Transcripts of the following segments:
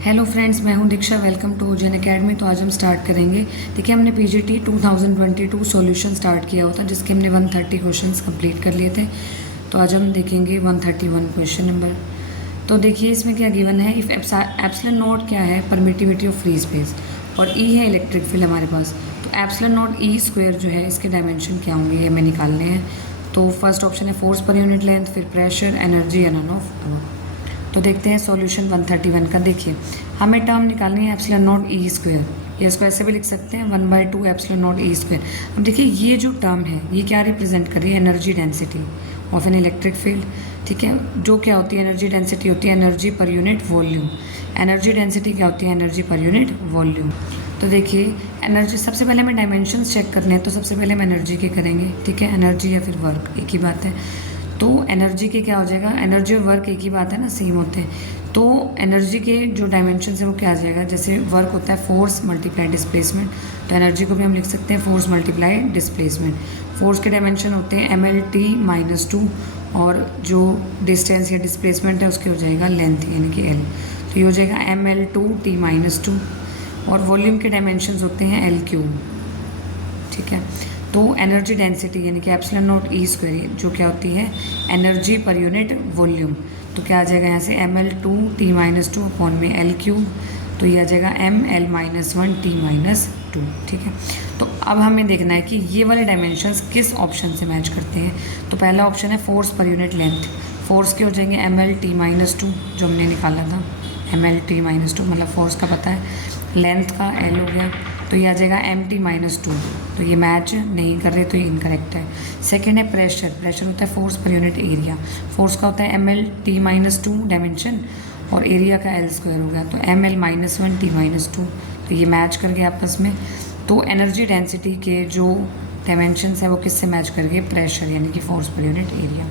Hello friends, मैं हूं Diksha. Welcome to ओजन एकेडमी। तो आज हम स्टार्ट करेंगे। देखिए, हमने पीजीटी 2022 सॉल्यूशन स्टार्ट किया हुआ था, जिसके हमने 130 क्वेश्चंस कंप्लीट कर लिए थे। तो आज हम देखेंगे 131 क्वेश्चन नंबर। तो देखिए, इसमें क्या गिवन है। इफ़ एप्सिलॉन नॉट क्या है, परमिटिविटी ऑफ फ्री स्पेस, और ई है इलेक्ट्रिक फील्ड हमारे पास। तो एप्सिलॉन नॉट ई स्क्वायर जो है, इसके डायमेंशन क्या होंगे, ये हमें निकालने हैं। तो फर्स्ट ऑप्शन है फोर्स पर यूनिट लेंथ, फिर pressure, energy, and of torque. तो देखते हैं सॉल्यूशन 131 का। देखिए, हमें टर्म निकालनी है एप्सिलॉन नॉट ई स्क्वायर, या इसको ऐसे भी लिख सकते हैं 1/2 एप्सिलॉन नॉट ई स्क्वायर। अब देखिए, ये जो टर्म है ये क्या रिप्रेजेंट कर रही है, energy density of an electric field. ठीक है, जो क्या होती है, एनर्जी डेंसिटी होती है energy per unit volume. Energy density क्या होती है, एनर्जी पर यूनिट वॉल्यूम। तो देखिए, एनर्जी सबसे पहले हमें डायमेंशंस चेक करने हैं। तो सबसे पहले हम एनर्जी के करेंगे। ठीक है, एनर्जी या फिर वर्क एक ही बात है। तो एनर्जी के क्या हो जाएगा, एनर्जी और वर्क एक ही बात है ना, सेम होते हैं। तो एनर्जी के जो डायमेंशन है वो क्या आ जाएगा, जैसे वर्क होता है फोर्स मल्टीप्लाई डिस्प्लेसमेंट, तो एनर्जी को भी हम लिख सकते हैं फोर्स मल्टीप्लाई डिस्प्लेसमेंट। फोर्स के डायमेंशन होते हैं ml/t-2, और जो डिस्टेंस या डिस्प्लेसमेंट है उसके हो जाएगा लेंथ यानी कि l। तो ये हो जाएगा ml/t-2। और वॉल्यूम के डायमेंशंस होते हैं L3। ठीक है, तो एनर्जी डेंसिटी यानी कि एप्सिलॉन नॉट ई स्क्वायर जो क्या होती है, एनर्जी पर यूनिट वॉल्यूम। तो क्या आ जाएगा यहाँ से ml/t-2 अपॉन में L3। तो ये आ जाएगा ml-1t-2। ठीक है, तो अब हमें देखना है कि ये वाले डायमेंशंस किस ऑप्शन से मैच करते हैं। तो पहला ऑप्शन है force per unit length. Force के हो जाएंगे ml/t-2 जो हमने निकाला था, ml/t-2 मतलब फोर्स का पता है, लेंथ का L हो गया। तो ये आ जाएगा mt-2। तो ये मैच नहीं कर रहे, तो ये इनकरेक्ट है। सेकेंड है प्रेशर। प्रेशर होता है force per unit area. Force का होता है ml/t-2 डायमेंशन, और एरिया का L² हो गया। तो ml-1t-2। तो ये मैच कर गए आपस में। तो एनर्जी डेंसिटी के जो डायमेंशंस है वो किससे मैच कर गए, प्रेशर यानी कि force per unit area.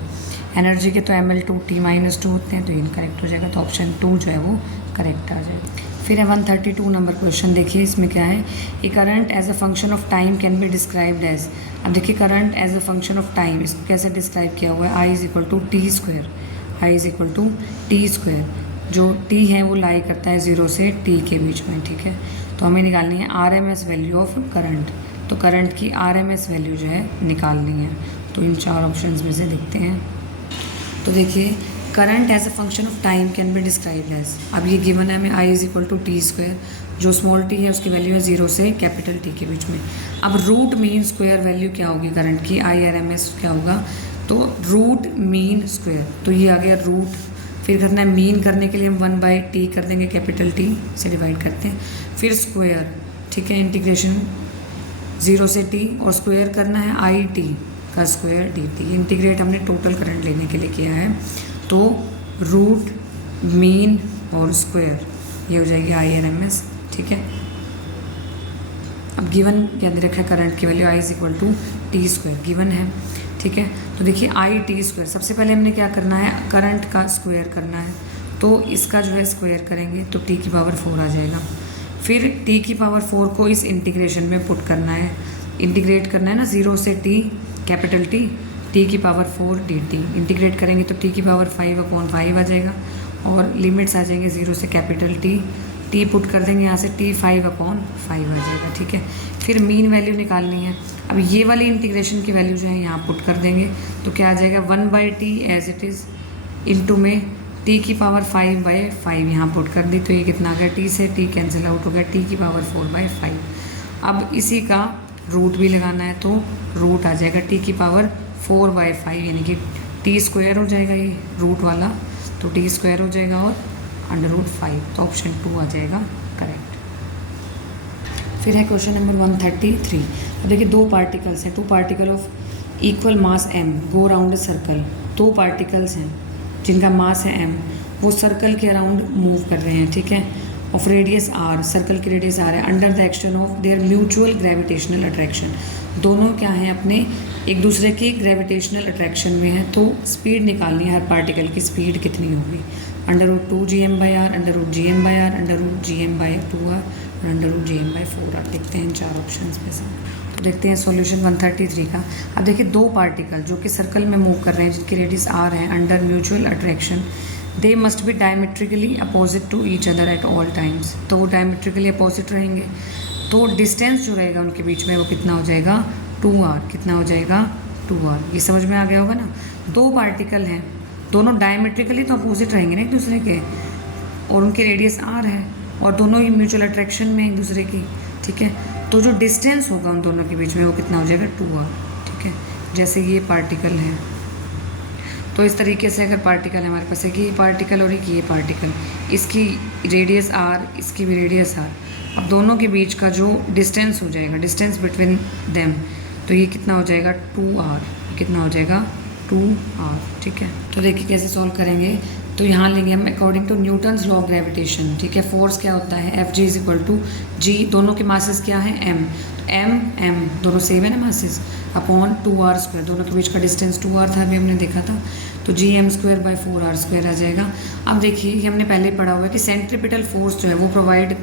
Energy के तो ml/t-2 होते हैं, तो ये इनकरेक्ट हो जाएगा। तो ऑप्शन 2 जो है वो करेक्ट आ जाएगा। फिर है 132 नंबर क्वेश्चन। देखिए, इसमें क्या है, a current as a function of time can be described as. अब देखिए, current as a function of time इसको कैसे डिस्क्राइब किया हुआ है, I = t²। I = t²। जो t है वो लाई करता है 0 से t के बीच में। ठीक है, तो हमें निकालनी है RMS वैल्यू ऑफ करंट। तो करंट की RMS वैल्यू जो है निकालनी है। तो इन चार ऑप्शन में से देखते हैं। तो देखिए, current as a function of time can be described as. अब ये गिवन है हमें I = t²। जो स्मॉल t है उसकी वैल्यू है 0 से कैपिटल T के बीच में। अब रूट मीन स्क्वायर वैल्यू क्या होगी करंट की, IRMS क्या होगा, तो रूट मीन स्क्वायर। तो ये आ गया रूट। फिर करना है मीन, करने के लिए हम 1/t कर देंगे, कैपिटल T से डिवाइड करते हैं। फिर स्क्वायर, ठीक है, इंटीग्रेशन 0 से t, और स्क्वायर करना है IT का स्क्वायर dt। इंटीग्रेट हमने टोटल करंट लेने के लिए किया है। तो रूट मीन और स्क्वायर ये हो जाएगी IRMS। ठीक है, अब गिवन क्या दे रखा है, करंट की वैल्यू I = t² गिवन है। ठीक है, तो देखिए IT²। सबसे पहले हमने क्या करना है, करंट का स्क्वायर करना है। तो इसका जो है स्क्वायर करेंगे तो t⁴ आ जाएगा। फिर t⁴ को इस इंटीग्रेशन में पुट करना है, इंटीग्रेट करना है ना 0 से t capital T t⁴ dt। Integrate करेंगे तो t⁵/5 आ जाएगा, और लिमिट्स आ जाएंगे 0 से कैपिटल t पुट कर देंगे यहाँ से t⁵/5 आ जाएगा। ठीक है, फिर मीन वैल्यू निकालनी है। अब ये वाली इंटीग्रेशन की वैल्यू जो है यहाँ पुट कर देंगे, तो क्या आ जाएगा 1/t as it is into में t⁵/5 यहाँ पुट कर दी। तो ये कितना आ गया, t से t कैंसिल आउट हो गया, t⁴/5। अब इसी का रूट भी लगाना है, तो रूट आ जाएगा t⁴/5 यानी कि t² हो जाएगा ये रूट वाला, तो t² हो जाएगा और √5। तो ऑप्शन 2 आ जाएगा करेक्ट। फिर है क्वेश्चन नंबर 133। अब देखिए, दो पार्टिकल्स हैं, 2 particle of equal mass m go around a circle. 2 particles हैं जिनका मास है m, वो सर्कल के अराउंड मूव कर रहे हैं। ठीक है, ऑफ रेडियस r, सर्कल की रेडियस r है, under the action of their mutual gravitational attraction. दोनों क्या हैं, अपने एक दूसरे के ग्रेविटेशनल अट्रैक्शन में है। तो स्पीड निकालनी है, हर पार्टिकल की स्पीड कितनी होगी, √2 gm/r, √gm/r, √gm/2r और √gm/4r। देखते हैं इन चार ऑप्शन में से। तो देखते हैं सॉल्यूशन 133 का। अब देखिए, 2 पार्टिकल जो कि सर्कल में मूव कर रहे हैं, जिनकी रेडियस r है, under mutual attraction they must be diametrically opposite to each other at all times, तो वो डायमेट्रिकली अपोजिट रहेंगे, तो डिस्टेंस जो रहेगा उनके बीच में वो कितना हो जाएगा 2r, कितना हो जाएगा 2r। ये समझ में आ गया होगा ना। दो पार्टिकल हैं, दोनों डायमेट्रिकली तो अपोजिट रहेंगे ना एक दूसरे के, और उनकी रेडियस r है और दोनों ही म्यूचुअल अट्रैक्शन में एक दूसरे की, ठीक है। तो जो डिस्टेंस होगा उन दोनों के बीच में वो कितना हो जाएगा 2r, ठीक है। जैसे ये पार्टिकल है, तो इस तरीके से अगर पार्टिकल है हमारे पास, एक ये पार्टिकल और एक ये पार्टिकल, इसकी रेडियस r, इसकी भी रेडियस r, अब दोनों के बीच का जो डिस्टेंस हो जाएगा, डिस्टेंस बिटवीन देम, तो ये कितना हो जाएगा 2r, कितना हो जाएगा 2r, ठीक है। तो देखिए कैसे सॉल्व करेंगे। तो यहाँ लेंगे हम according to Newton's law of gravitation, ठीक है। फोर्स क्या होता है Fg is equal to G, दोनों के मासेस क्या है m, तो m दोनों सेम है ना मासेस, अपॉन 2r स्क्वायर, दोनों के बीच का डिस्टेंस 2r था, अभी हमने देखा था, तो gm²/4r² आ जाएगा। अब देखिए ये हमने पहले पढ़ा हुआ है कि सेंट्रीपिटल फोर्स जो है वो प्रोवाइड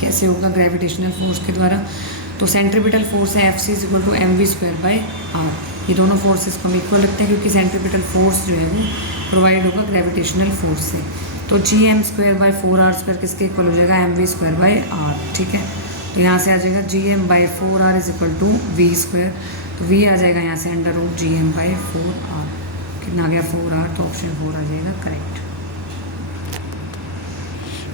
कैसे होगा, ग्रेविटेशनल फोर्स के द्वारा। तो सेंट्रीपिटल फोर्स है Fc is equal to mv²/r, ये दोनों फोर्सेस को हम इक्वल रखते हैं क्योंकि सेंट्रीपिटल फोर्स जो है वो प्रोवाइड होगा ग्रेविटेशनल फोर्स से। तो gm²/4r² किसके इक्वल हो जाएगा mv²/r, ठीक है। तो यहाँ से आ जाएगा gm/4r is equal to v², तो v आ जाएगा यहाँ से √gm/4r, कितना आ गया 4r, तो ऑप्शन 4 आ जाएगा करेक्ट।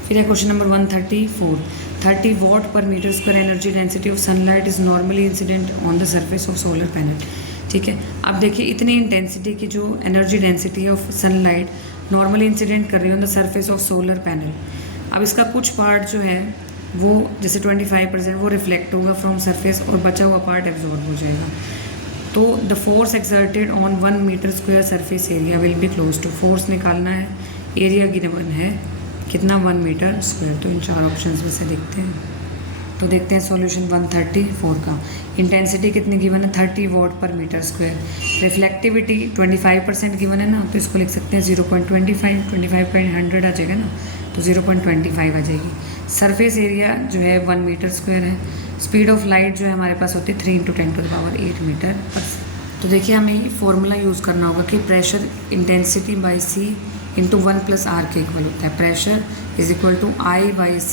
फिर है question number 134, 30 watt per metre square energy density of sunlight is normally incident on the surface of solar panel, ठीक है। अब देखिए इतनी इंटेंसिटी की जो energy density of sunlight normally incident कर रही है on the surface of solar panel. अब इसका कुछ पार्ट जो है वो जैसे 25% वो रिफ्लेक्ट होगा फ्रॉम सरफेस और बचा हुआ पार्ट एब्जॉर्ब हो जाएगा। तो the force exerted on 1 metre square surface area will be close to, force निकालना है, एरिया गिवन है कितना 1 मीटर स्क्वायर। तो इन चार ऑप्शंस में से देखते हैं। तो देखते हैं सॉल्यूशन 134 का। इंटेंसिटी कितनी गिवन है 30 watt per metre square, reflectivity 25% given है ना, तो इसको लिख सकते हैं 0.25, 25.100 आ जाएगा ना, तो 0.25 आ जाएगी। सरफेस एरिया जो है 1 मीटर स्क्वायर है। स्पीड ऑफ लाइट जो है हमारे पास होती है 3 × 10⁸ मीटर पर। तो देखिए हमें ये फॉर्मूला यूज़ करना होगा कि pressure intensity by C into 1 + R के इक्वल होता है। Pressure is equal to I/C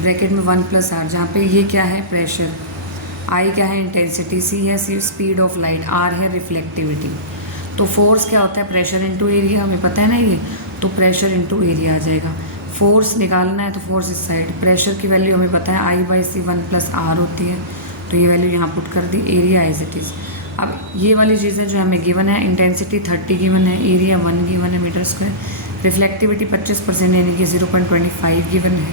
bracket में 1 + R, जहाँ पे ये क्या है प्रेशर, I क्या है इंटेंसिटी, C है स्पीड ऑफ लाइट, R है रिफ्लेक्टिविटी। तो फोर्स क्या होता है प्रेशर इंटू एरिया, हमें पता है ना ये, तो प्रेशर इंटू एरिया आ जाएगा। फोर्स निकालना है तो फोर्स इस साइड, प्रेशर की वैल्यू हमें पता है I/C 1 + R होती है, तो ये वैल्यू यहाँ पुट कर दी, एरिया एज इट इज़। अब ये वाली चीज़ें जो हमें गिवन है, इंटेंसिटी 30 गिवन है, एरिया 1 गिवन है मीटर स्क्वायर, रिफ्लेक्टिविटी 25% यानी कि 0.25 गिवन है,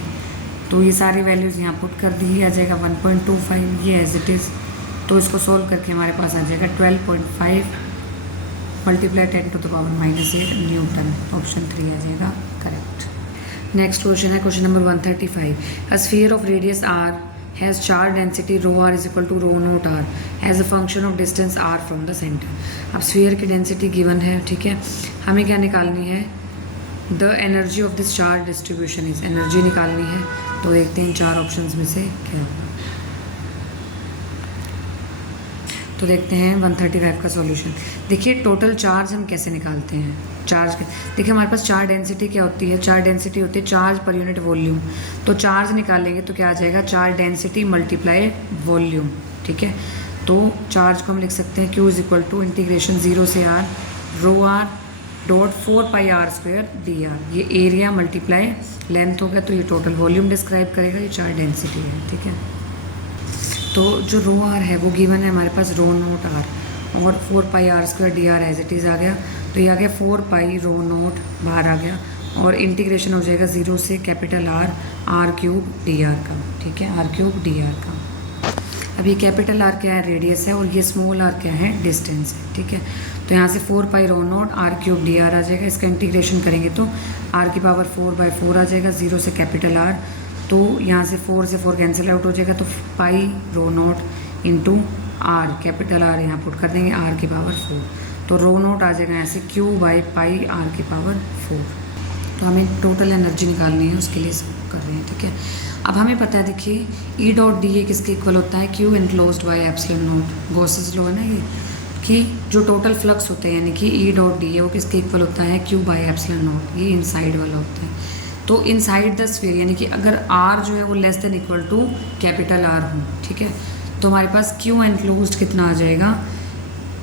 तो ये सारी वैल्यूज़ यहाँ पुट कर दी, आ जाएगा 1.25 ये एज इट इज़। तो इसको सोल्व करके हमारे पास आ जाएगा 12.5 × 10⁻⁸ न्यूटन, ऑप्शन 3 आ जाएगा करेक्ट। नेक्स्ट क्वेश्चन है question number 135, a sphere of radius r has charge density ρr is equal to ρ0r as a function of distance r from the center। अब स्फीयर की डेंसिटी गिवन है, ठीक है, हमें क्या निकालनी है, the energy of this charge distribution is, energy निकालनी है। तो देखते हैं चार ऑप्शंस में से क्या होगा। तो देखते हैं 135 का सॉल्यूशन। देखिए टोटल चार्ज हम कैसे निकालते हैं, चार्ज देखिए हमारे पास चार्ज डेंसिटी क्या होती है, चार्ज डेंसिटी होती है चार्ज पर यूनिट वॉल्यूम। तो चार्ज निकालेंगे तो क्या आ जाएगा चार्ज डेंसिटी मल्टीप्लाई वॉल्यूम, ठीक है। तो चार्ज को हम लिख सकते हैं Q is equal to integration 0 से R ρr dot 4πr² dr, ये एरिया मल्टीप्लाई लेंथ होगा, तो ये टोटल वॉल्यूम डिस्क्राइब करेगा, ये चार्ज डेंसिटी है, ठीक है। तो जो ρr है वो गिवन है हमारे पास ρ0r और 4πr² dr as it is आ गया, तो ये आ गया 4π ρ0 बाहर आ गया और इंटीग्रेशन हो जाएगा 0 से कैपिटल r³ dr का, ठीक है, r³ dr का। अब ये कैपिटल R क्या है रेडियस है और ये स्मॉल r क्या है डिस्टेंस है, ठीक है। तो यहाँ से 4π ρ0 r³ dr आ जाएगा, इसका इंटीग्रेशन करेंगे तो r⁴/4 आ जाएगा, 0 से कैपिटल R, तो यहाँ से 4 से 4 कैंसिल आउट हो जाएगा, तो π ρ0 इंटू R कैपिटल R यहाँ पुट कर देंगे r⁴, तो ρ0 आ जाएगा यहाँ से Q/π r⁴। तो हमें टोटल एनर्जी निकालनी है, उसके लिए सब कर रहे हैं, ठीक है। अब हमें पता है देखिए E.dA किसके इक्वल होता है Q enclosed by ε0, Gauss's law है ना ये, कि जो टोटल फ्लक्स होते हैं यानी कि ई डॉट डी है वो किसके इक्वल होता है, क्यू बाई एप्सिलॉन नॉट, ये इनसाइड वाला होता है। तो इनसाइड द स्फीयर यानी कि अगर आर जो है वो less than equal to capital R हो, ठीक है, तो हमारे पास क्यू एनक्लोज्ड कितना आ जाएगा,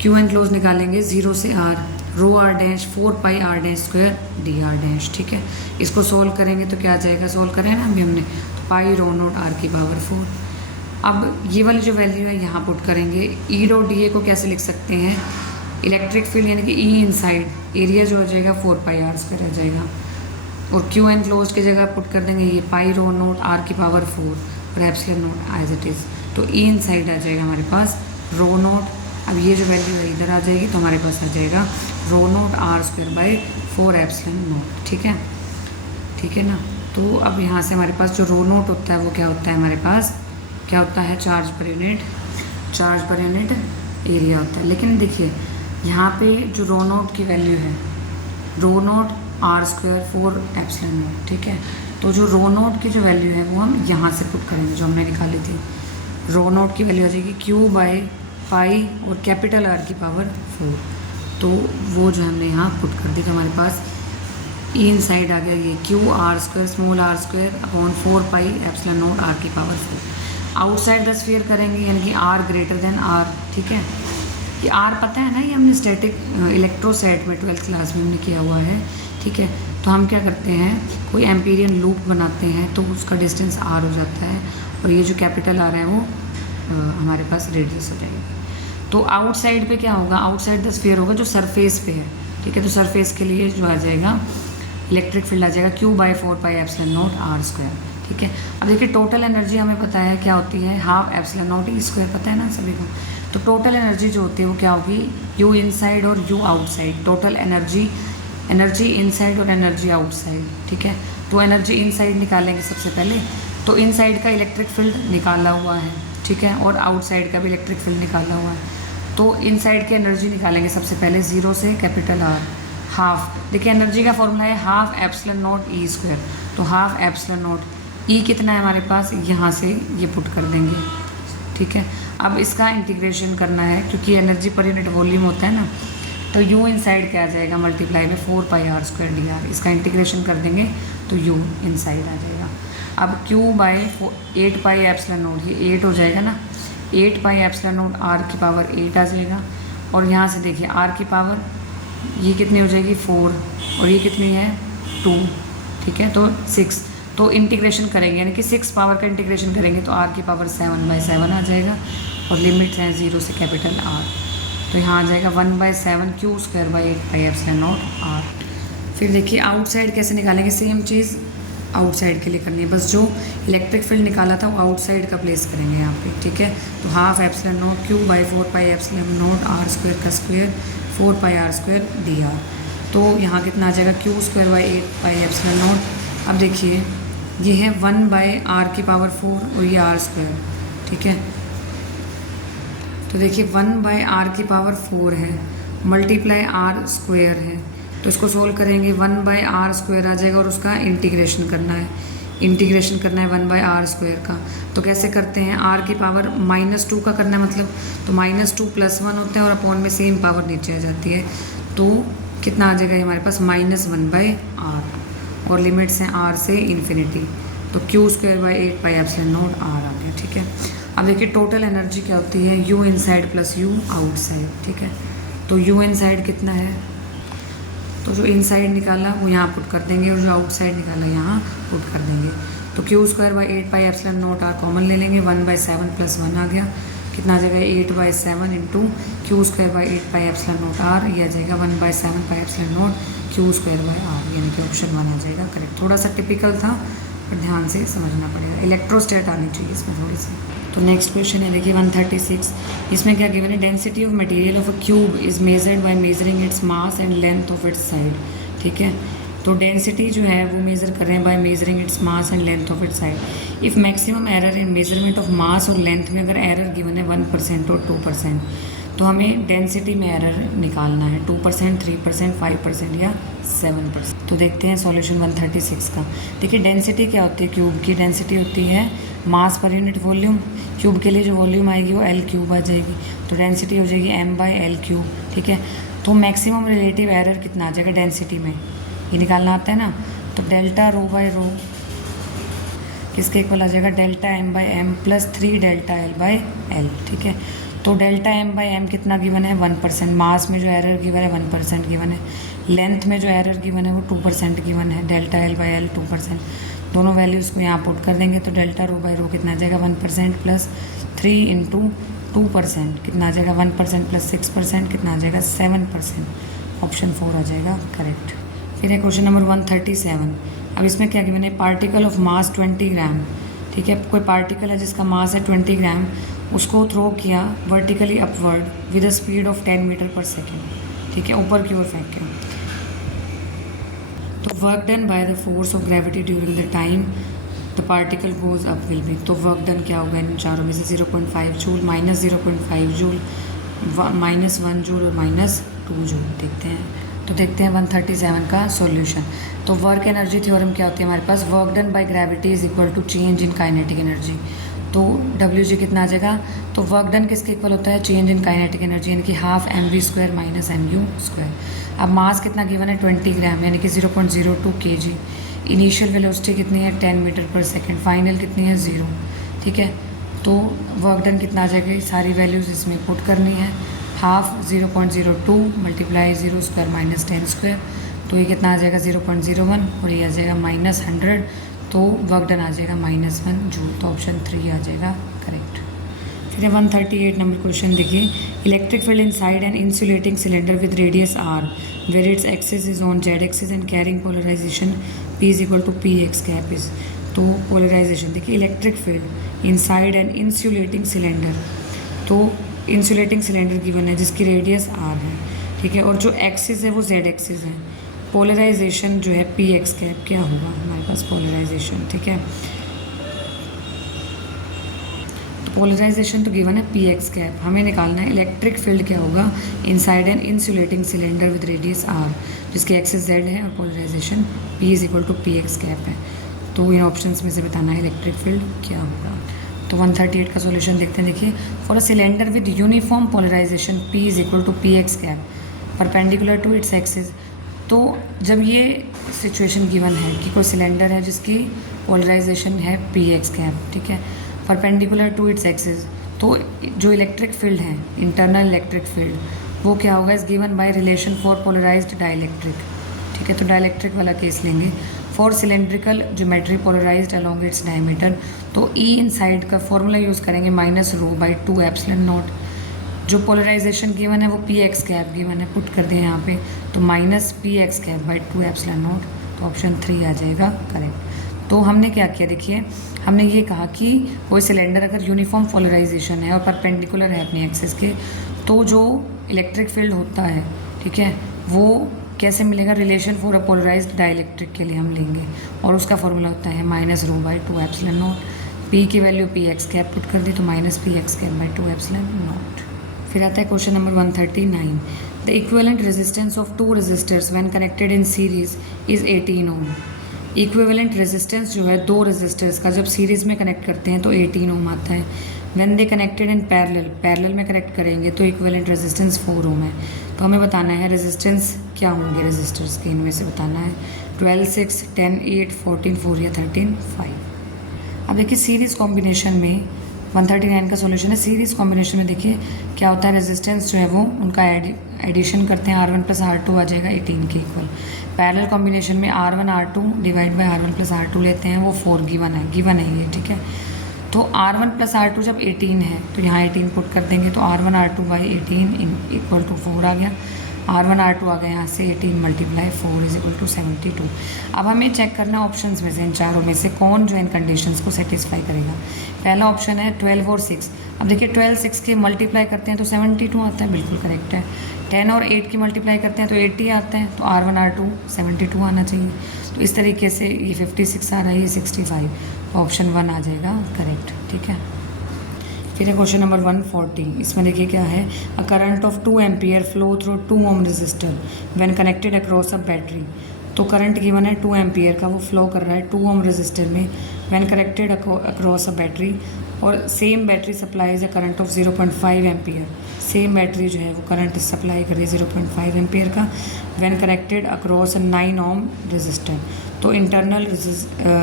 क्यू एनक्लोज निकालेंगे 0 से r, rho r dash 4 pi r dash square d r dash, ठीक है। इसको सोल्व करेंगे तो क्या आ जाएगा, सोल्व करें ना अभी हमने, तो पाई रो नोट आर की पावर 4। अब ये वाली जो वैल्यू है यहाँ पुट करेंगे। ई डॉट डी ए को कैसे लिख सकते हैं, इलेक्ट्रिक फील्ड यानी कि ई इनसाइड एरिया जो हो जाएगा 4 पाई आर स्क्वायर आ जाएगा, और क्यू एनक्लोज की जगह पुट कर देंगे ये पाई रो नोट आर की पावर 4 और epsilon naught as it is, तो ई इनसाइड आ जाएगा हमारे पास रो नोट। अब ये जो वैल्यू है इधर आ जाएगी तो हमारे पास आ जाएगा rho naught r square by 4 epsilon naught, ठीक है, ठीक है ना। तो अब यहाँ से हमारे पास जो रो नोट होता है वो क्या होता है, हमारे पास क्या होता है, charge per unit, charge per unit area होता है। लेकिन देखिए यहाँ पे जो रो नोट की वैल्यू है, rho naught r square 4 epsilon naught, ठीक है, तो जो रो नोट की जो वैल्यू है वो हम यहाँ से पुट करेंगे, जो हमने निकाली थी। रो नोट की वैल्यू आ जाएगी क्यू बाई पाई और कैपिटल आर की पावर 4, तो वो जो हमने यहाँ पुट कर दी, तो हमारे पास ई इनसाइड आ गया ये q r square small r square upon 4 pi epsilon naught r की पावर 4। आउटसाइड द स्फीयर करेंगे यानी कि आर ग्रेटर देन आर, ठीक है, कि आर पता है ना, ये हमने स्टैटिक इलेक्ट्रोसेट में 12th क्लास में हमने किया हुआ है, ठीक है। तो हम क्या करते हैं, कोई एम्पीरियन लूप बनाते हैं तो उसका डिस्टेंस आर हो जाता है, और ये जो कैपिटल आर है वो हमारे पास रेडियस हो जाएगी। तो आउटसाइड पे क्या होगा, आउटसाइड द स्फीयर होगा जो सरफेस पे है, ठीक है, तो सरफेस के लिए जो आ जाएगा इलेक्ट्रिक फील्ड आ जाएगा q by 4 pi epsilon naught r square, ठीक है। अब देखिए टोटल एनर्जी हमें पता है क्या होती है, half epsilon note E square, पता है ना सभी को। तो टोटल एनर्जी जो होती है वो क्या होगी, यू इनसाइड और you outside, total energy, energy inside और एनर्जी आउटसाइड, ठीक है। तो एनर्जी इनसाइड निकालेंगे सबसे पहले, तो इनसाइड का इलेक्ट्रिक फील्ड निकाला हुआ है, ठीक है, और आउटसाइड का भी इलेक्ट्रिक फील्ड निकाला हुआ है। तो इनसाइड की एनर्जी निकालेंगे सबसे पहले 0 से कैपिटल आर, हाफ, देखिए एनर्जी का फॉर्मूला है half epsilon note E square, तो हाफ एप्सिलॉन नोट ई कितना है हमारे पास, यहाँ से ये पुट कर देंगे, ठीक है। अब इसका इंटीग्रेशन करना है क्योंकि एनर्जी पर यूनिट वॉल्यूम होता है ना, तो यू इनसाइड क्या आ जाएगा, मल्टीप्लाई में 4 pi r square d are, इसका इंटीग्रेशन कर देंगे तो यू इनसाइड आ जाएगा। अब Q by 8 pi epsilon note, ये 8 हो जाएगा ना, 8 पाई एप्सिलॉन नोट आर की पावर 8 आ जाएगा, और यहाँ से देखिए आर की पावर ये कितनी हो जाएगी 4, और ये कितनी है 2, ठीक है, तो 6, तो इंटीग्रेशन करेंगे यानी कि 6 पावर का इंटीग्रेशन करेंगे तो आर की पावर 7/7 आ जाएगा, और लिमिट है 0 से कैपिटल आर, तो यहाँ आ जाएगा 1/7 q square by 8 pi epsilon naught r. फिर देखिए आउटसाइड कैसे निकालेंगे, सेम चीज़ आउटसाइड के लिए करनी है, बस जो इलेक्ट्रिक फील्ड निकाला था वो आउटसाइड का प्लेस करेंगे यहाँ पे, ठीक है। तो half epsilon naught q by 4 pi epsilon naught r square का square 4 pi r square d r, तो यहाँ कितना आ जाएगा q square by 8 pi epsilon naught. अब देखिए ये है 1/r की पावर 4 और ये आर स्क्वायर, ठीक है, तो देखिए 1/r की पावर 4 है, मल्टीप्लाई आर स्क्वायर है, तो इसको सोल्व करेंगे 1/r स्क्वायर आ जाएगा, और उसका इंटीग्रेशन करना है, इंटीग्रेशन करना है 1/r स्क्वायर का। तो कैसे करते हैं, r की पावर -2 का करना है मतलब, तो -2 + 1 होते हैं और अपॉन में सेम पावर नीचे आ जाती है, तो कितना आ जाएगा हमारे पास -1/r, और लिमिट्स हैं r से इन्फिनिटी, तो q square by 8 pi epsilon note r आ गया, ठीक है। अब देखिए टोटल एनर्जी क्या होती है, u inside plus u outside, ठीक है। तो u इनसाइड कितना है, तो जो इनसाइड निकाला वो यहाँ पुट कर देंगे, और जो आउटसाइड निकाला यहाँ पुट कर देंगे, तो q square by 8 pi epsilon naught r common ले लेंगे, 1/7 + 1 आ गया, कितना आ जाएगा 8/7 into q square by 8 pi epsilon naught r, ये आ जाएगा 1/7 pi epsilon naught q square by r, यानी कि ऑप्शन 1 आ जाएगा करेक्ट। थोड़ा सा टिपिकल था पर ध्यान से समझना पड़ेगा, इलेक्ट्रोस्टैट आनी चाहिए इसमें थोड़ी सी। तो नेक्स्ट क्वेश्चन है देखिए 136, इसमें क्या गिवन है, density of material of a cube is measured by measuring its mass and length of its side, ठीक है। तो डेंसिटी जो है वो मेज़र कर रहे हैं by measuring its mass and length of its side. If maximum error in measurement of mass और लेंथ में अगर एरर गिवन है 1% और 2%, तो हमें डेंसिटी में एरर निकालना है 2%, 3%, 5% या 7%। तो देखते हैं सॉल्यूशन 136 का। देखिए डेंसिटी क्या होती है, क्यूब की डेंसिटी होती है मास पर यूनिट वॉल्यूम। क्यूब के लिए जो वॉल्यूम आएगी वो एल क्यूब आ जाएगी, तो डेंसिटी हो जाएगी m/l क्यूब। ठीक है, तो मैक्सिमम रिलेटिव एरर कितना आ जाएगा डेंसिटी में, ये निकालना आता है ना। तो डेल्टा रो बाय रो किसके इक्वल आ जाएगा, delta m/m plus 3 delta l/l। ठीक है, तो डेल्टा m/m कितना गिवन है 1%, मास में जो एरर गिवन है 1% गिवन है, लेंथ में जो एरर गिवन है वो 2% गिवन है, डेल्टा l/l 2%। दोनों वैल्यूज़ को यहाँ पुट कर देंगे तो डेल्टा रो बाय रो कितना आ जाएगा 1% प्लस 3 इंटू 2% कितना आ जाएगा 1% प्लस 6% कितना आ जाएगा 7%। ऑप्शन 4 आ जाएगा करेक्ट। फिर है क्वेश्चन नंबर 137। अब इसमें क्या गिवन है, पार्टिकल ऑफ मास 20 ग्राम। ठीक है, कोई पार्टिकल है जिसका मास है 20 ग्राम, उसको थ्रो किया vertically upward with a speed of 10 metre per second. ठीक है, ऊपर की ओर फेंके। तो work done by the force of gravity during the time the particle goes up will be. तो वर्क डन क्या होगा इन चारों में से, 0.5 joule, minus 0.5 joule, minus 1 joule और माइनस 2 जूल। देखते हैं, तो देखते हैं 137 का सॉल्यूशन। तो वर्क एनर्जी थ्योरम क्या होती है हमारे पास, work done by gravity is equal to change in kinetic energy. तो WG कितना आ जाएगा, तो वर्क डन किसके इक्वल होता है, चेंज इन काइनेटिक एनर्जी, यानी कि हाफ mv² माइनस mu²। अब मास कितना गिवन है 20 ग्राम, यानी कि 0.02 kg। इनिशियल वेलोसिटी कितनी है 10 मीटर पर सेकेंड, फाइनल कितनी है 0। ठीक है, तो वर्क डन कितना आ जाएगा, सारी वैल्यूज़ इसमें पुट करनी है। हाफ 0.02 मल्टीप्लाई 0² माइनस 10², तो ये कितना आ जाएगा 0.01 और ये आ जाएगा -100, तो वर्क डन आ जाएगा -1 जूल। तो ऑप्शन 3 आ जाएगा करेक्ट। फिर 138 नंबर क्वेश्चन देखिए, electric field inside an insulating cylinder with radius r where its axis is on z axis and carrying polarization p is equal to px cap is. तो polarization देखिए, electric field inside an insulating cylinder, तो insulating cylinder given है जिसकी radius r है। ठीक है, और जो एक्सिस है वो z एक्सिस है। पोलराइजेशन जो है px कैप क्या होगा हमारे पास पोलराइजेशन। ठीक है, तो पोलराइजेशन तो गिवन है px कैप, हमें निकालना है इलेक्ट्रिक फील्ड क्या होगा inside an insulating cylinder with radius r जिसकी एक्सिस z है और polarization p is equal to px cap है। तो इन ऑप्शंस में से बताना है इलेक्ट्रिक फील्ड क्या होगा। तो 138 का सॉल्यूशन देखते हैं। देखिए, for a cylinder with uniform polarization p is equal to px cap perpendicular to its axis. तो जब ये सिचुएशन गिवन है कि कोई सिलेंडर है जिसकी पोलराइजेशन है px कैप, ठीक है, परपेंडिकुलर टू इट्स एक्सिस, तो जो इलेक्ट्रिक फील्ड है इंटरनल इलेक्ट्रिक फील्ड वो क्या होगा, is given by relation for polarized dielectric. ठीक है, तो डाइलेक्ट्रिक वाला केस लेंगे। For cylindrical geometry polarized along its diameter, तो ई इनसाइड का फॉर्मूला यूज़ करेंगे -ρ/2 एप्सिलॉन नॉट। जो पोलराइजेशन गिवन है वो px कैप गिवन है, पुट कर दें यहाँ पे, तो -px कैप/2 एप्सिलॉन नॉट। तो ऑप्शन 3 आ जाएगा करेक्ट। तो हमने क्या किया, देखिए हमने ये कहा कि कोई सिलेंडर अगर यूनिफॉर्म पोलराइजेशन है और परपेंडिकुलर है अपनी एक्सिस के, तो जो इलेक्ट्रिक फील्ड होता है, ठीक है, वो कैसे मिलेगा, relation for a polarized dielectric के लिए हम लेंगे और उसका फॉर्मूला होता है -ρ/2 एप्सिलॉन नॉट। p की वैल्यू px कैप पुट कर दी तो -px कैप/2 एप्सिलॉन नॉट। फिर आता है question number 139। The equivalent resistance of 2 resistors when connected in series is 18 ohm. Equivalent resistance जो है 2 रेजिस्टर्स का जब सीरीज़ में कनेक्ट करते हैं तो 18 ओम आता है। When they connected in parallel में कनेक्ट करेंगे तो इक्विवेलेंट रेजिस्टेंस 4 ओम है। तो हमें बताना है रेजिस्टेंस क्या होंगे रेजिस्टर्स के, इनमें से बताना है 12, 6, 10, 8, 14, 4 या 13, 5। अब देखिए सीरीज़ कॉम्बिनेशन में 139 का सॉल्यूशन है। सीरीज़ कॉम्बिनेशन में देखिए क्या होता है, रेजिस्टेंस जो है वो उनका एडिशन करते हैं, R1 + R2 आ जाएगा 18 के इक्वल। पैरेलल कॉम्बिनेशन में R1 R2 divide by R1 + R2 लेते हैं, वो 4 गिवन है ये, ठीक है। तो R1 + R2 जब 18 है तो यहाँ 18 पुट कर देंगे, तो R1 R2 by 18 equal to 4 आ गया। R1 R2 आ गया यहाँ से 18 × 4 इज इक्वल टू 72। अब हमें चेक करना ऑप्शंस में से, इन चारों में से कौन जो इन कंडीशंस को सेटिस्फाई करेगा। पहला ऑप्शन है 12 और 6। अब देखिए 12 6 के मल्टीप्लाई करते हैं तो 72 आता है, बिल्कुल करेक्ट है। 10 और 8 की मल्टीप्लाई करते हैं तो 80 आता है, तो R1 R2 72 आना चाहिए। तो इस तरीके से ये 56 आ रहा है, ये 65, ऑप्शन 1 आ जाएगा करेक्ट, ठीक है। फिर है क्वेश्चन नंबर 140। इसमें देखिए क्या है, a current of 2 ampere flow through 2 ohm resistor when connected across a battery. तो करंट गिवन है 2 एम्पियर का, वो फ्लो कर रहा है 2 ओम रजिस्टर में when connected across a battery, और same battery supplies a current of 0.5 ampere. Same battery जो है वो करंट सप्लाई कर रही है 0.5 एम्पियर का when connected across a 9 ohm resistor. तो इंटरनल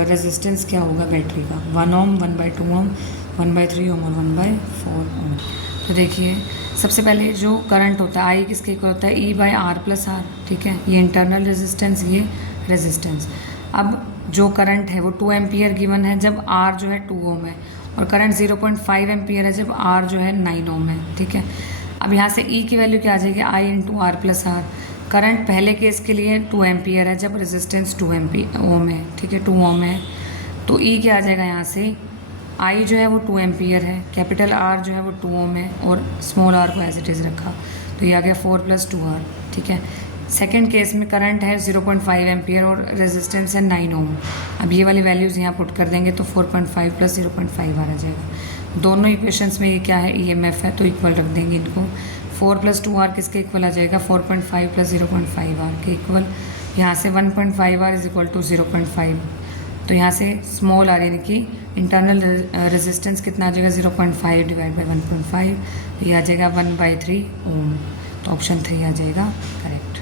रेजिस्टेंस क्या होगा बैटरी का, 1 ओम, 1/2 ओम, 1/3 ओम और 1/4 ओम। तो देखिए सबसे पहले जो करंट होता है आई किसके इक्वल होता है, E/R+R, ठीक है, ये इंटरनल रेजिस्टेंस, ये रेजिस्टेंस। अब जो करंट है वो 2 एम्पियर गिवन है जब R जो है 2 ओम है, और करंट 0.5 एम्पियर है जब R जो है 9 ओम है, ठीक है। अब यहाँ से E की वैल्यू क्या आ जाएगी, I/R+R। करंट पहले केस के लिए 2 एम्पियर है जब रेजिस्टेंस 2 ओम है, ठीक है, 2 ओम है। तो E क्या आ जाएगा यहाँ से, I जो है वो 2 एम्पियर है, कैपिटल R जो है वो 2 ओम है, और स्मॉल r को एज इट इज़ रखा, तो ये आ गया 4 + 2R, ठीक है। सेकेंड केस में करंट है 0.5 एम्पियर और रेजिस्टेंस है 9 ओम। अब ये वाली वैल्यूज़ यहाँ पुट कर देंगे तो 4.5 + 0.5 आ जाएगा। दोनों इक्वेशंस में ये क्या है, EMF है, तो इक्वल रख देंगे इनको। 4 + 2R किसके इक्वल आ जाएगा, 4.5 + 0.5R के इक्वल। यहाँ से 1.5R = 0.5, तो यहाँ से स्मॉल r यानी कि इंटरनल रेजिस्टेंस कितना आ जाएगा, 0.5 / 1.5, ये आ जाएगा 1/3 ओम। तो ऑप्शन 3 आ जाएगा करेक्ट।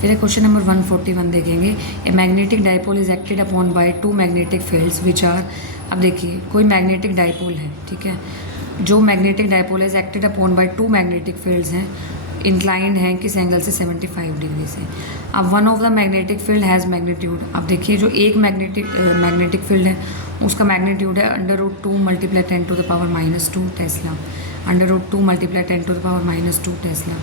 फिर क्वेश्चन नंबर 141 देखेंगे, a magnetic dipole is acted upon by 2 magnetic fields which are. अब देखिए कोई मैग्नेटिक डाइपोल है, ठीक है, जो magnetic dipole is acted upon by 2 magnetic fields हैं, इंक्लाइंड हैं किस एंगल से, 75 डिग्री से। अब one of the magnetic field has magnitude. अब देखिए जो एक मैग्नेटिक फील्ड है उसका मैग्नीट्यूड है √2 × 10⁻² टेस्ला, √2 × 10⁻² टेस्ला।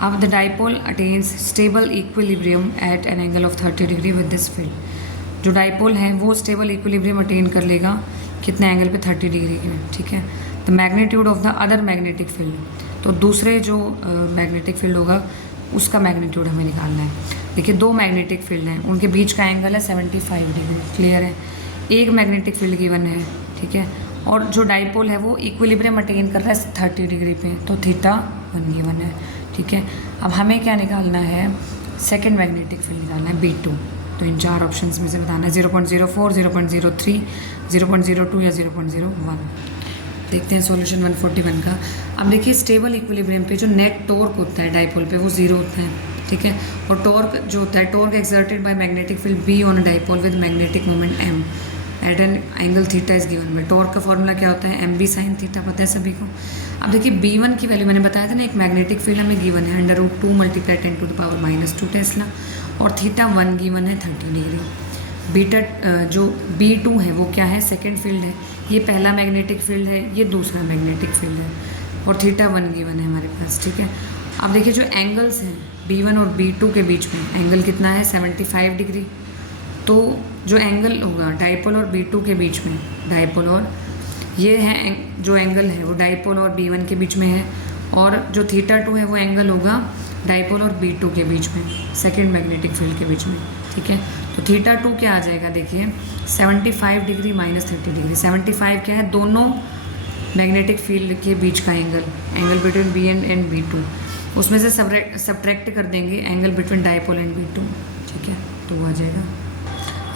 अब the dipole attains stable equilibrium at an angle of 30 degree with this field. जो डाइपोल है वो स्टेबल इक्विलिब्रियम अटेन कर लेगा कितने एंगल पे, 30 डिग्री के, ठीक है। The magnitude of the other magnetic field, तो दूसरे जो मैग्नेटिक फील्ड होगा उसका मैग्नीट्यूड हमें निकालना है। देखिए 2 मैग्नेटिक फील्ड हैं, उनके बीच का एंगल है 75 डिग्री, क्लियर है। एक मैग्नेटिक फील्ड गिवन है, ठीक है, और जो डाइपोल है वो इक्विलिब्रियम अटेन कर रहा है 30 डिग्री पे, तो θ1 गिवन है, ठीक है। अब हमें क्या निकालना है, सेकेंड मैग्नेटिक फील्ड निकालना है B2। तो इन 4 ऑप्शंस में से बताना है 0.04, 0.03, 0.02 या 0.01। देखते हैं सॉल्यूशन 141 का। अब देखिए स्टेबल इक्विलिब्रियम पे जो नेट टॉर्क होता है डाइपोल पे वो 0 होता है, ठीक है, और टॉर्क जो होता है, torque exerted by magnetic field B on a dipole with magnetic moment M at an angle θ is given by. Torque का फॉर्मूला क्या होता है, MB sin θ, पता है सभी को। अब देखिए B1 की वैल्यू मैंने बताया था ना, एक मैग्नेटिक फील्ड हमें गिवन है √2 × 10⁻² टेस्ला, और θ1 गिवन है 30 डिग्री। बीटा जो B2 है वो क्या है, सेकेंड फील्ड है, ये पहला मैग्नेटिक फील्ड है, ये दूसरा मैग्नेटिक फील्ड है, और θ1 गिवन है हमारे पास, ठीक है। अब देखिए जो एंगल्स हैं B1 और B2 के बीच में, एंगल कितना है, 75 डिग्री। तो जो एंगल होगा डाइपोल और B2 के बीच में, डाइपोल और ये है जो एंगल है वो डाइपोल और B1 के बीच में है, और जो θ2 है वो एंगल होगा डाइपोल और B2 के बीच में, सेकेंड मैग्नेटिक फील्ड के बीच में, ठीक है। तो θ2 क्या आ जाएगा, देखिए 75 डिग्री - 30 डिग्री। 75 क्या है, दोनों मैग्नेटिक फील्ड के बीच का angle between B1 and B2, उसमें से सब्ट्रैक्ट कर देंगे angle between dipole and B2, ठीक है, तो आ जाएगा।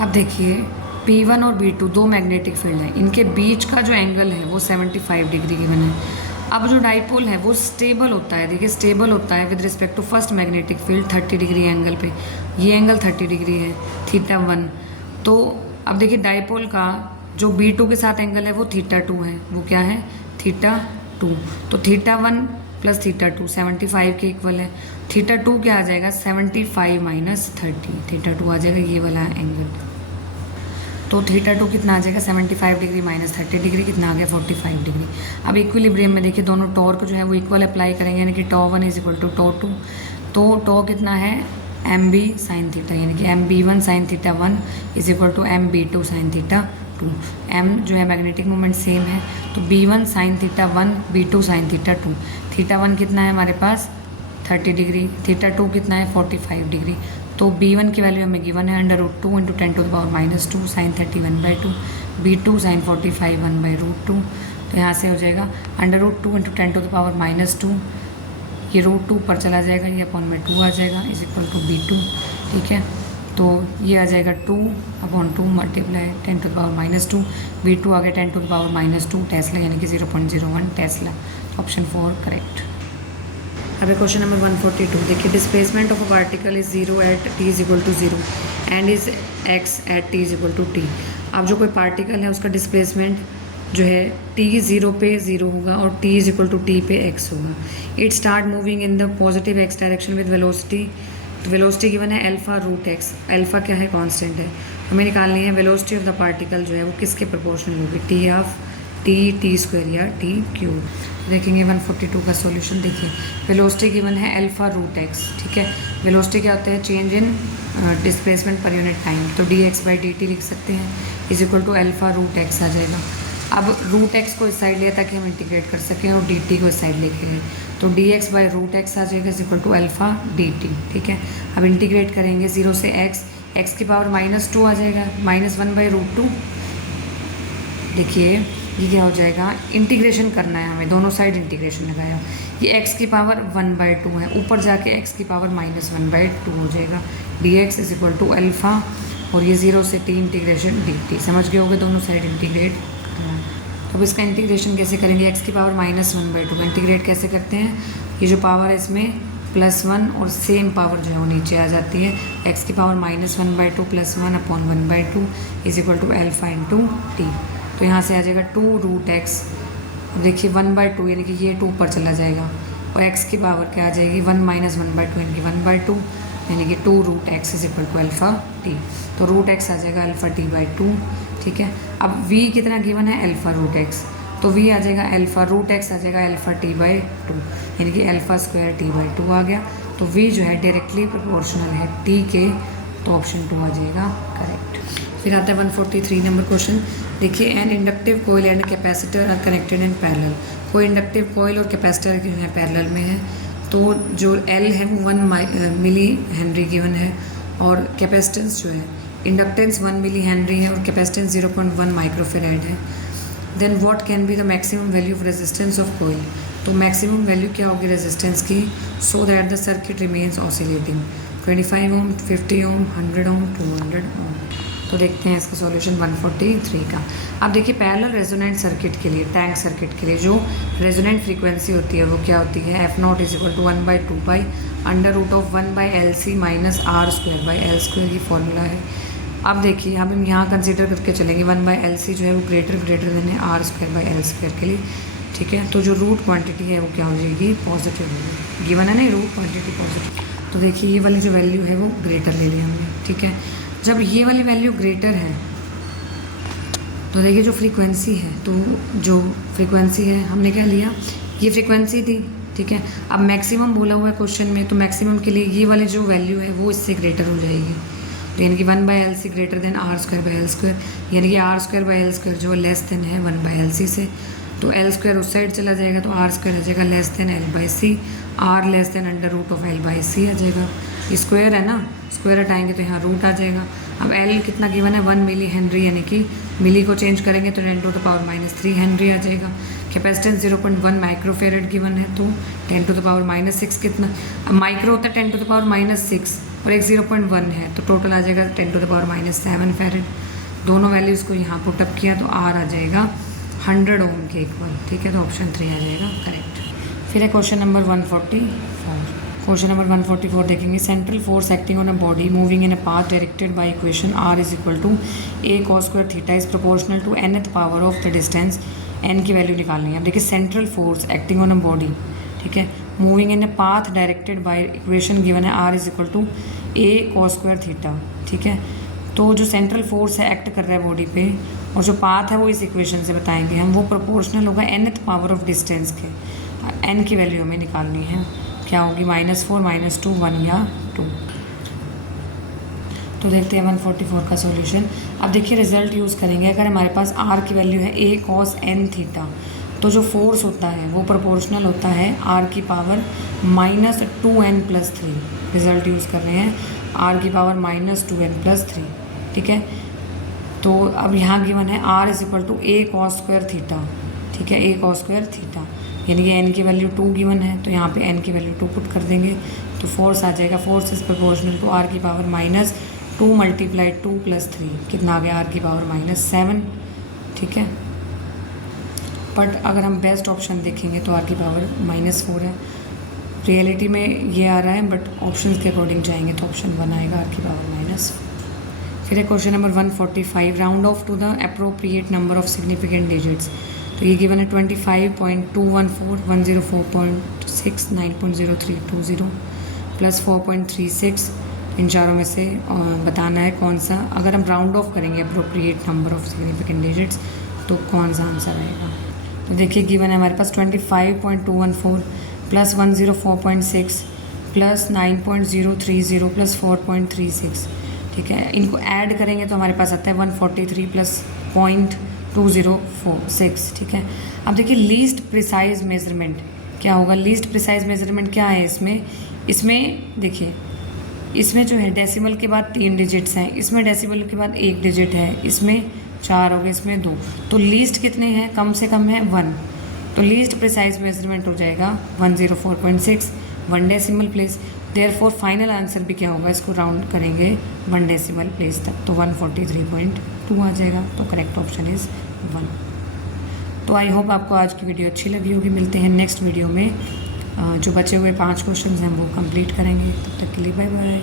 अब देखिए P1 और B2 2 मैग्नेटिक फील्ड हैं, इनके बीच का जो एंगल है वो 75 डिग्री गिवन है। अब जो डाइपोल है वो स्टेबल होता है, देखिए स्टेबल होता है with respect to first magnetic field 30 degree angle पे, ये एंगल 30 डिग्री है, θ1। तो अब देखिए डाइपोल का जो B2 के साथ एंगल है वो θ2 है, वो क्या है, θ2। तो θ1 + θ2 75 के इक्वल है। θ2 क्या आ जाएगा, 75 - 30, θ2 आ जाएगा ये वाला एंगल। तो θ2 कितना आ जाएगा, 75 डिग्री - 30 डिग्री, कितना आ गया, 45 डिग्री। अब इक्विलिब्रियम में देखिए दोनों टॉर्क जो है वो इक्वल अप्लाई करेंगे, यानी कि τ1 = τ2। तो τ कितना है, MB sin θ, यानी कि MB1 sin θ1 = MB2 sin θ2। M जो है मैग्नेटिक मोमेंट सेम है, तो B1 sin θ1, B2 sin θ2। θ1 कितना है हमारे पास, 30 डिग्री, θ2 कितना है, 45 डिग्री। तो B1 की वैल्यू हमें गिवन है √2 × 10⁻² sin 30 1/2, B2 sin 45 1/√2, तो यहाँ से हो जाएगा √2 इंटू 10⁻⁻², ये √2 पर चला जाएगा, ये अपॉन में 2 आ जाएगा इज इक्वल टू B2, ठीक है। तो ये आ जाएगा 2/2 मल्टीप्लाई 10⁻⁻², B2 आ गया 10⁻⁻2 टेस्ला, यानी कि 0.01 टेस्ला। Option 4 correct. अब क्वेश्चन नंबर 142 देखिए, displacement of a particle is 0 at t is equal to 0 and is x at t is equal to t। अब जो कोई पार्टिकल है उसका डिस्प्लेसमेंट जो है t 0 पे 0 होगा और t is equal to t पे x होगा। It start moving in the positive x direction with velocity given है α√x। अल्फा क्या है, कांस्टेंट है, हमें निकालनी है वेलोसिटी ऑफ द पार्टिकल जो है वो किसके प्रोपोर्शनल होगी, t² या t³। देखेंगे 142 का सॉल्यूशन। देखिए वेलोसिटी गिवन है α√x, ठीक है। वेलोसिटी क्या होता है, change in displacement per unit time, तो dx/dt लिख सकते हैं इज इक्वल टू α√x आ जाएगा। अब √x को इस साइड लिया ताकि हम इंटीग्रेट कर सकें और dt को इस साइड लेके गए, तो dx/√x आ जाएगा इज इक्वल टू α/dt, ठीक है। अब इंटीग्रेट करेंगे 0 से x की पावर -2 आ जाएगा, -1/√2। देखिए ये क्या हो जाएगा, इंटीग्रेशन करना है हमें, दोनों साइड इंटीग्रेशन लगाया, ये x की पावर 1/2 है, ऊपर जाके x की पावर -1/2 हो जाएगा, dx is equal to alpha, और ये 0 से t इंटीग्रेशन dt। समझ गए होगे, दोनों साइड इंटीग्रेट करना है। तो अब इसका इंटीग्रेशन कैसे करेंगे, x की पावर -1/2 इंटीग्रेट कैसे करते हैं, ये जो पावर है इसमें +1 और सेम पावर जो है वो नीचे आ जाती है, x की power -1/2 +1/1/2 is equal to alpha into t। तो यहाँ से आ जाएगा 2√x, देखिए 1/2 यानी कि ये 2 पर चला जाएगा, और x की पावर क्या आ जाएगी 1 - 1/2 यानी कि 1/2, यानी कि 2√x is equal to α/t। तो √x आ जाएगा α/t/2, ठीक है। अब v कितना गिवन है, α√x, तो v आ जाएगा α√x आ जाएगा α/t/2, यानी कि α²t/2 आ गया। तो v जो है डायरेक्टली प्रोपोर्शनल है t के, तो ऑप्शन 2 आ जाएगा करेक्ट। फिर आता है 143 नंबर क्वेश्चन। देखिए an inductive coil and capacitor are connected in parallel. कोई इंडक्टिव कोयल और कैपेसिटर जो है पैरेलल में है, तो जो L है वो 1 मिली हेनरी गिवन है, और कैपेसिटेंस जो है इंडक्टेंस 1 मिली हेनरी है और कैपेसिटेंस 0.1 माइक्रोफेरेड है। Then what can be the maximum value of resistance of coil. तो मैक्सिमम वैल्यू क्या होगी रेजिस्टेंस की, so that the circuit remains oscillating, 25 ohm, 50 ohm, 100 ohm, 200 ohm. तो देखते हैं इसका सॉल्यूशन 143 का। अब देखिए पैरेलल रेजोनेंट सर्किट के लिए, टैंक सर्किट के लिए जो रेजोनेंट फ्रीक्वेंसी होती है वो क्या होती है, f0 is equal to 1/2π √1/LC - r²/L² की फॉर्मूला है। अब देखिए हम यहाँ कंसीडर करके चलेंगे 1/LC जो है वो ग्रेटर देन है r²/L² के लिए, ठीक है। तो जो रूट क्वांटिटी है वो क्या हो जाएगी, पॉजिटिव होगी, गिवन है ना रूट क्वांटिटी पॉजिटिव। तो देखिए ये वाली जो वैल्यू है वो ग्रेटर ले लिया हमने, ठीक है। जब ये वाली वैल्यू ग्रेटर है तो देखिए जो फ्रीक्वेंसी है, तो जो फ्रीक्वेंसी है हमने क्या लिया, ये फ्रीक्वेंसी थी, ठीक है। अब मैक्सिमम बोला हुआ है क्वेश्चन में, तो मैक्सिमम के लिए ये वाली जो वैल्यू है वो इससे ग्रेटर हो जाएगी, तो यानी कि 1/LC ग्रेटर देन r²/L², यानी कि r²/L² जो लेस देन है 1/LC से, तो L² उस साइड चला जाएगा, तो r² आ जाएगा less than L/c, r less than √L/c आ जाएगा। स्क्वायर है ना, स्क्वायर हटाएंगे तो यहाँ रूट आ जाएगा। अब L कितना गिवन है 1 मिली हेनरी, यानी कि मिली को चेंज करेंगे तो 10⁻³ हेनरी आ जाएगा। कैपेसिटेंस 0.1 माइक्रोफेरेड गिवन है, तो 10⁻⁻6 कितना, अब माइक्रो होता है 10⁻⁻6 और एक 0.1 है, तो टोटल आ जाएगा 10⁻⁷ फेरेड। दोनों वैल्यूज़ को यहाँ पुटअप किया तो R आ जाएगा 100 ओम के इक्वल, ठीक है। तो ऑप्शन 3 आ जाएगा करेक्ट। फिर है क्वेश्चन नंबर 144। क्वेश्चन नंबर 144 देखेंगे, central force acting on a body moving in a path directed by equation R is equal to a cos² theta is proportional to nth power of the distance, n की value निकालनी है। अब देखिए central force acting on a body, ठीक है, moving in a path directed by equation given है R is equal to a cos² theta, ठीक है। तो जो सेंट्रल फोर्स है एक्ट कर रहा है बॉडी पे, और जो पाथ है वो इस इक्वेशन से बताएंगे हम, वो प्रोपोर्शनल होगा nth पावर ऑफ डिस्टेंस के। n की वैल्यू हमें निकालनी है, क्या होगी -4 -2 1 या 2। तो देखते हैं 144 का सॉल्यूशन। अब देखिए रिजल्ट यूज़ करेंगे, अगर हमारे पास r की वैल्यू है a cos n थीटा, तो जो फोर्स होता है वो प्रोपोर्शनल होता है r की पावर -2n+3। रिजल्ट यूज़ कर रहे हैं r की पावर -2n+3, ठीक है। तो अब यहाँ गिवन है r is equal to a cos² theta, ठीक है, a cos स्क्वायर थीटा, यानी कि n की वैल्यू 2 गिवन है, तो यहाँ पे n की वैल्यू 2 पुट कर देंगे, तो फोर्स आ जाएगा, force is proportional to r की पावर माइनस 2 मल्टीप्लाई 2 प्लस 3, कितना आ गया r की पावर माइनस 7, ठीक है। बट अगर हम बेस्ट ऑप्शन देखेंगे तो r की पावर माइनस 4 है, रियलिटी में ये आ रहा है, बट ऑप्शन के अकॉर्डिंग जाएंगे तो ऑप्शन 1 आएगा, r की पावर माइनस। फिर है question number 145, round off to the appropriate number of significant digits. तो ये गिवन है 25.214, 104.6, 9.0320 प्लस 4.36, इन चारों में से बताना है कौन सा, अगर हम राउंड ऑफ करेंगे appropriate number of significant digits तो कौन सा आंसर आएगा। तो देखिए गिवन है हमारे पास 25.214 प्लस 104.6 प्लस 9.030 प्लस 4.36, ठीक है। इनको ऐड करेंगे तो हमारे पास आता है 143 प्लस 0.2046, ठीक है। अब देखिए लीस्ट प्रिसाइज मेजरमेंट क्या होगा, लीस्ट प्रिसाइज मेजरमेंट क्या है इसमें देखिए, इसमें जो है डेसिमल के बाद 3 डिजिट्स हैं, इसमें डेसिमल के बाद 1 डिजिट है, इसमें 4 हो गए, इसमें 2, तो लीस्ट कितने हैं, कम से कम है 1, तो लीस्ट प्रिसाइज मेजरमेंट हो जाएगा 104.6, 1 decimal place. Therefore final answer भी क्या होगा, इसको राउंड करेंगे 1 डेसिमल प्लेस तक, तो 143.2 आ जाएगा, तो करेक्ट ऑप्शन इज़ 1। तो आई होप आपको आज की वीडियो अच्छी लगी होगी। मिलते हैं नेक्स्ट वीडियो में, जो बचे हुए 5 क्वेश्चन हैं वो कंप्लीट करेंगे। तब तक के लिए बाय बाय।